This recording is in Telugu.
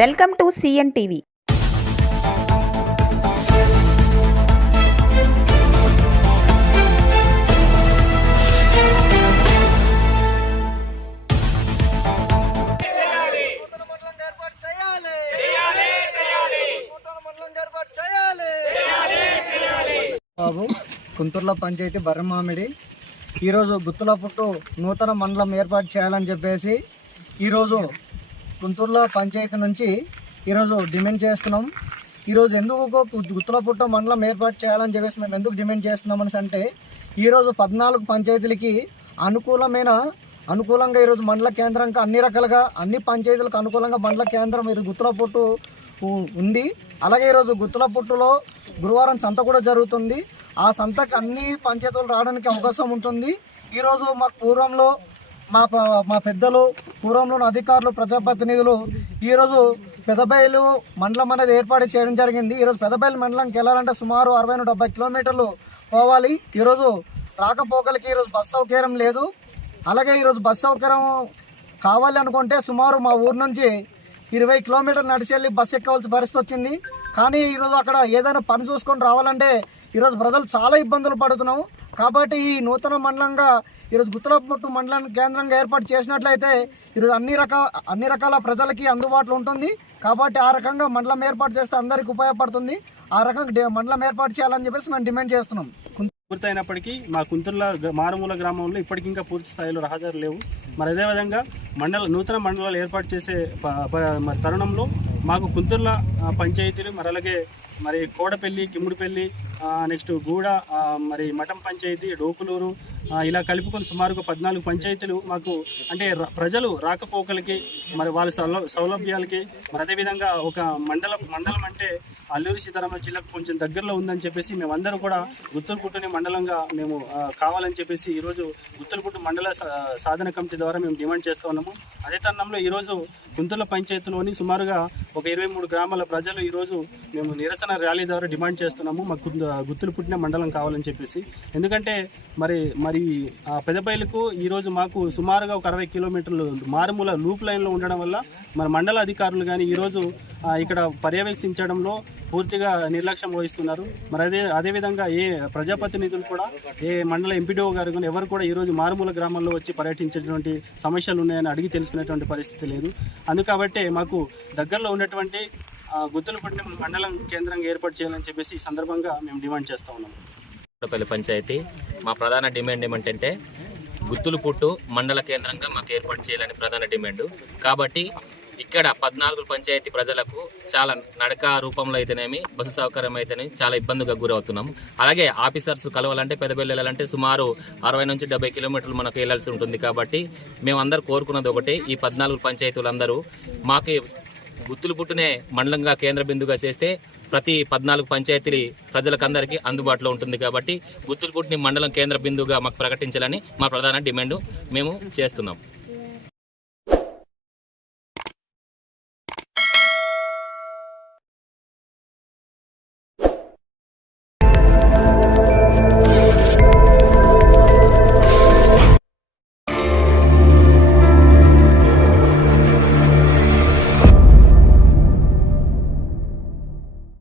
వెల్కమ్ టు సిఎన్ టీవీ బాబు పంచాయతీ బర్రమామిడి ఈరోజు గుత్తుల పుట్టు నూతన మండలం ఏర్పాటు చేయాలని చెప్పేసి ఈరోజు గుంటూరులో పంచాయతీ నుంచి ఈరోజు డిమాండ్ చేస్తున్నాం ఈరోజు ఎందుకు గుత్తులపుట్ట మండలం ఏర్పాటు చేయాలని చెప్పేసి మేము ఎందుకు డిమాండ్ చేస్తున్నామని అంటే ఈరోజు పద్నాలుగు పంచాయతీలకి అనుకూలమైన అనుకూలంగా ఈరోజు మండల కేంద్రానికి అన్ని రకాలుగా అన్ని పంచాయతీలకు అనుకూలంగా మండల కేంద్రం ఈరోజు గుత్తులపుట్టు ఉంది అలాగే ఈరోజు గుత్తులపుట్టులో గురువారం సంత కూడా జరుగుతుంది ఆ సంతకు అన్ని పంచాయతీలు రావడానికి అవకాశం ఉంటుంది ఈరోజు మాకు పూర్వంలో మా మా పెద్దలు పూర్వంలోని అధికారులు ప్రజాప్రతినిధులు ఈరోజు పెదబైలు మండలం అనేది ఏర్పాటు చేయడం జరిగింది ఈరోజు పెదబైలు మండలంకి వెళ్ళాలంటే సుమారు అరవై నుండి డెబ్బై కిలోమీటర్లు పోవాలి ఈరోజు రాకపోకలకి ఈరోజు బస్ సౌకర్యం లేదు అలాగే ఈరోజు బస్ సౌకర్యం కావాలి అనుకుంటే సుమారు మా ఊరు నుంచి ఇరవై కిలోమీటర్లు నడిచెళ్ళి బస్సు ఎక్కవలసిన పరిస్థితి వచ్చింది కానీ ఈరోజు అక్కడ ఏదైనా పని చూసుకొని రావాలంటే ఈరోజు ప్రజలు చాలా ఇబ్బందులు పడుతున్నాము కాబట్టి ఈ నూతన మండలంగా ఈరోజు గుత్తలపట్టు మండలం కేంద్రంగా ఏర్పాటు చేసినట్లయితే ఈరోజు అన్ని రకాల అన్ని రకాల ప్రజలకి అందుబాటులో ఉంటుంది కాబట్టి ఆ రకంగా మండలం ఏర్పాటు చేస్తే అందరికి ఉపయోగపడుతుంది ఆ రకంగా మండలం ఏర్పాటు చేయాలని చెప్పేసి మేము డిమాండ్ చేస్తున్నాం పూర్తయినప్పటికీ మా కుంతుర్ల మారుమూల గ్రామంలో ఇప్పటికి ఇంకా పూర్తి స్థాయిలో రహదారులు లేవు మరి అదేవిధంగా మండల నూతన మండలాలు ఏర్పాటు చేసే మరి తరుణంలో మాకు కుంతుర్ల పంచాయతీలు మరి అలాగే మరి కోడపల్లి కిమ్ముడుపల్లి నెక్స్ట్ గూడ మరి మఠం పంచాయతీ డోకులూరు ఇలా కలుపుకొని సుమారు పద్నాలుగు పంచాయతీలు మాకు అంటే ప్రజలు రాకపోకలకి మరి వాళ్ళ సౌలభ్యాలకి మరి అదేవిధంగా ఒక మండలం మండలం అంటే అల్లూరి సీతారామరాజు జిల్లాకు కొంచెం దగ్గరలో ఉందని చెప్పేసి మేమందరూ కూడా గుత్తులపుట్టుని మండలంగా మేము కావాలని చెప్పేసి ఈరోజు గుత్తులపుట్టు మండల సాధన కమిటీ ద్వారా మేము డిమాండ్ చేస్తూ ఉన్నాము అదే తరుణంలో ఈరోజు గుంతల పంచాయతీలోని సుమారుగా ఒక ఇరవై మూడు గ్రామాల ప్రజలు ఈరోజు మేము నిరసన ర్యాలీ ద్వారా డిమాండ్ చేస్తున్నాము మాకు గుత్తులు పుట్టిన మండలం కావాలని చెప్పేసి ఎందుకంటే మరి మరి మరి పెదపల్లికు ఈరోజు మాకు సుమారుగా ఒక అరవై కిలోమీటర్లు మారుమూల లూప్ లైన్లో ఉండడం వల్ల మన మండల అధికారులు కానీ ఈరోజు ఇక్కడ పర్యవేక్షించడంలో పూర్తిగా నిర్లక్ష్యం వహిస్తున్నారు మరి అదే అదేవిధంగా ఏ ప్రజాప్రతినిధులు కూడా ఏ మండల ఎంపీడీఓ గారు కానీ ఎవరు కూడా ఈరోజు మారుమూల గ్రామంలో వచ్చి పర్యటించేటువంటి సమస్యలు ఉన్నాయని అడిగి తెలుసుకునేటువంటి పరిస్థితి లేదు అందుకబట్టే మాకు దగ్గరలో ఉన్నటువంటి గుత్తులపట్నం మండలం కేంద్రంగా ఏర్పాటు చేయాలని చెప్పేసి ఈ సందర్భంగా మేము డిమాండ్ చేస్తూ ఉన్నాం కొత్తపల్లి పంచాయతీ మా ప్రధాన డిమాండ్ ఏమంటే గుత్తులు పుట్టు మండల కేంద్రంగా మాకు ఏర్పాటు చేయాలని ప్రధాన డిమాండ్ కాబట్టి ఇక్కడ పద్నాలుగు పంచాయతీ ప్రజలకు చాలా నడక రూపంలో అయితేనేమి బస్సు సౌకర్యం అయితేనే చాలా ఇబ్బందిగా గురవుతున్నాం అలాగే ఆఫీసర్స్ కలవాలంటే పెద్దపల్లి వెళ్ళాలంటే సుమారు అరవై నుంచి డెబ్బై కిలోమీటర్లు మనకు వెళ్ళాల్సి ఉంటుంది కాబట్టి మేము అందరూ కోరుకున్నది ఒకటి ఈ పద్నాలుగు పంచాయతీలందరూ మాకు గుత్తులు పుట్టునే మండలంగా కేంద్ర బిందుగా చేస్తే ప్రతి పద్నాలుగు పంచాయతీలు ప్రజలకందరికీ అందుబాటులో ఉంటుంది కాబట్టి గుత్తులు మండలం కేంద్ర బిందుగా మాకు ప్రకటించాలని మా ప్రధాన డిమాండ్ మేము చేస్తున్నాం